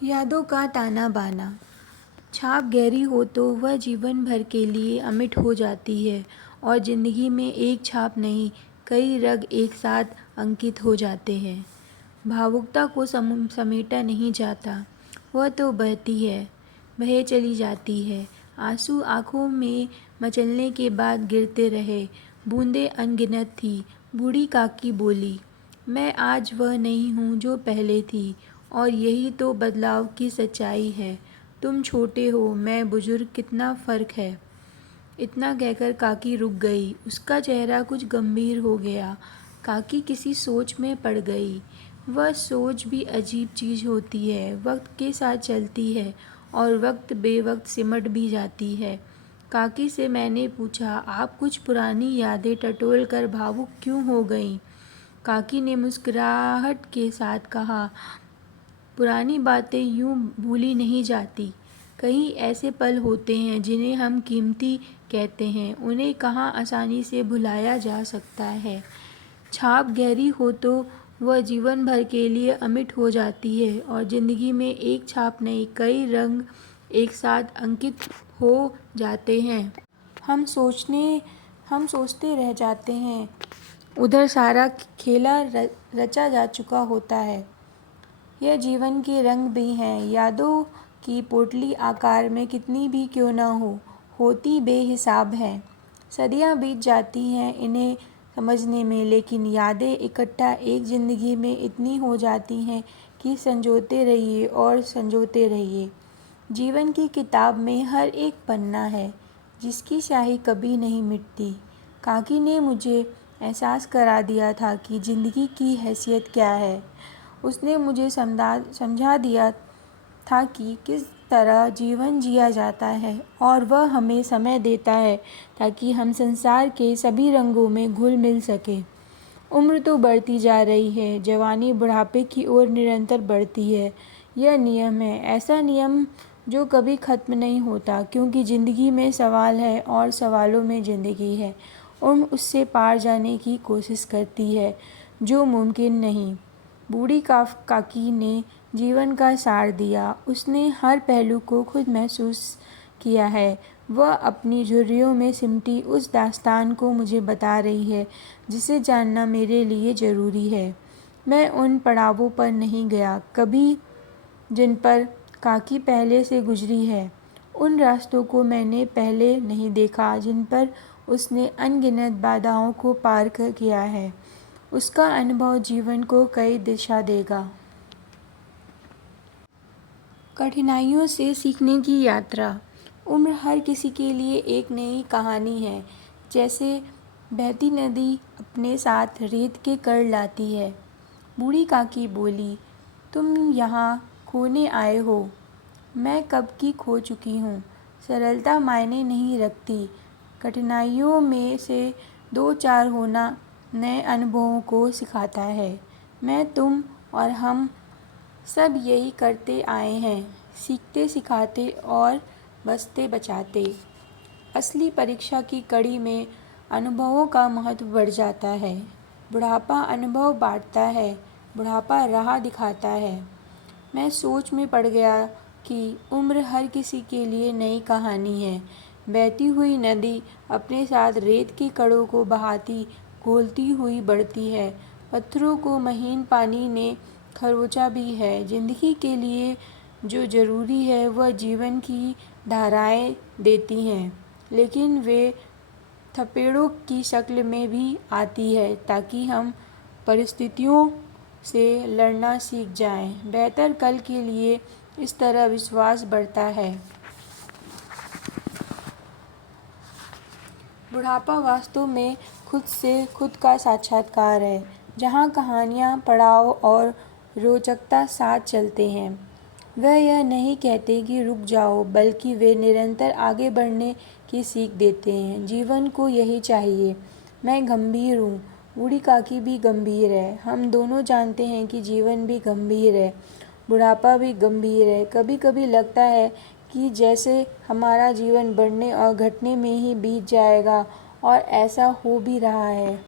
यादों का ताना बाना। छाप गहरी हो तो वह जीवन भर के लिए अमिट हो जाती है और ज़िंदगी में एक छाप नहीं, कई रंग एक साथ अंकित हो जाते हैं। भावुकता को समेटा नहीं जाता, वह तो बहती है, बहे चली जाती है। आंसू आँखों में मचलने के बाद गिरते रहे, बूंदें अनगिनत थी। बूढ़ी काकी बोली, मैं आज वह नहीं हूँ जो पहले थी, और यही तो बदलाव की सच्चाई है। तुम छोटे हो, मैं बुजुर्ग, कितना फ़र्क है। इतना कहकर काकी रुक गई। उसका चेहरा कुछ गंभीर हो गया। काकी किसी सोच में पड़ गई। वह सोच भी अजीब चीज़ होती है, वक्त के साथ चलती है और वक्त बेवक्त सिमट भी जाती है। काकी से मैंने पूछा, आप कुछ पुरानी यादें टटोल कर भावुक क्यों हो गईं? काकी ने मुस्कुराहट के साथ कहा, पुरानी बातें यूं भूली नहीं जाती। कई ऐसे पल होते हैं जिन्हें हम कीमती कहते हैं, उन्हें कहाँ आसानी से भुलाया जा सकता है। छाप गहरी हो तो वह जीवन भर के लिए अमिट हो जाती है और ज़िंदगी में एक छाप नहीं, कई रंग एक साथ अंकित हो जाते हैं। हम सोचते रह जाते हैं, उधर सारा खेला रचा जा चुका होता है। यह जीवन के रंग भी हैं। यादों की पोटली आकार में कितनी भी क्यों न हो, होती बेहिसाब हैं। सदियां बीत जाती हैं इन्हें समझने में, लेकिन यादें इकट्ठा एक ज़िंदगी में इतनी हो जाती हैं कि संजोते रहिए और संजोते रहिए। जीवन की किताब में हर एक पन्ना है जिसकी स्याही कभी नहीं मिटती। काकी ने मुझे एहसास करा दिया था कि ज़िंदगी की हैसियत क्या है। उसने मुझे समझा दिया था कि किस तरह जीवन जिया जाता है, और वह हमें समय देता है ताकि हम संसार के सभी रंगों में घुल मिल सके। उम्र तो बढ़ती जा रही है, जवानी बुढ़ापे की ओर निरंतर बढ़ती है। यह नियम है, ऐसा नियम जो कभी ख़त्म नहीं होता, क्योंकि ज़िंदगी में सवाल है और सवालों में ज़िंदगी है। उम्र उससे पार जाने की कोशिश करती है जो मुमकिन नहीं। बूढ़ी काकी ने जीवन का सार दिया। उसने हर पहलू को खुद महसूस किया है। वह अपनी झुर्रियों में सिमटी उस दास्तान को मुझे बता रही है जिसे जानना मेरे लिए ज़रूरी है। मैं उन पड़ावों पर नहीं गया कभी जिन पर काकी पहले से गुजरी है। उन रास्तों को मैंने पहले नहीं देखा जिन पर उसने अनगिनत बाधाओं को पार किया है। उसका अनुभव जीवन को कई दिशा देगा। कठिनाइयों से सीखने की यात्रा। उम्र हर किसी के लिए एक नई कहानी है। जैसे बहती नदी अपने साथ रेत के कण लाती है। बूढ़ी काकी बोली, तुम यहाँ खोने आए हो, मैं कब की खो चुकी हूँ। सरलता मायने नहीं रखती, कठिनाइयों में से दो चार होना नए अनुभवों को सिखाता है। मैं, तुम और हम सब यही करते आए हैं, सीखते सिखाते और बचते बचाते। असली परीक्षा की कड़ी में अनुभवों का महत्व बढ़ जाता है। बुढ़ापा अनुभव बांटता है, बुढ़ापा राह दिखाता है। मैं सोच में पड़ गया कि उम्र हर किसी के लिए नई कहानी है। बहती हुई नदी अपने साथ रेत के कणों को बहाती, घोलती हुई बढ़ती है। पत्थरों को महीन पानी ने खरोंचा भी है। जिंदगी के लिए जो ज़रूरी है वह जीवन की धाराएं देती हैं, लेकिन वे थपेड़ों की शक्ल में भी आती है ताकि हम परिस्थितियों से लड़ना सीख जाएं। बेहतर कल के लिए इस तरह विश्वास बढ़ता है। बुढ़ापा वास्तव में खुद से खुद का साक्षात्कार है, जहाँ कहानियाँ, पड़ाव और रोचकता साथ चलते हैं। वह यह नहीं कहते कि रुक जाओ, बल्कि वे निरंतर आगे बढ़ने की सीख देते हैं। जीवन को यही चाहिए। मैं गंभीर हूँ, बूढ़ी काकी भी गंभीर है। हम दोनों जानते हैं कि जीवन भी गंभीर है, बुढ़ापा भी गंभीर है। कभी कभी लगता है कि जैसे हमारा जीवन बढ़ने और घटने में ही बीत जाएगा, और ऐसा हो भी रहा है।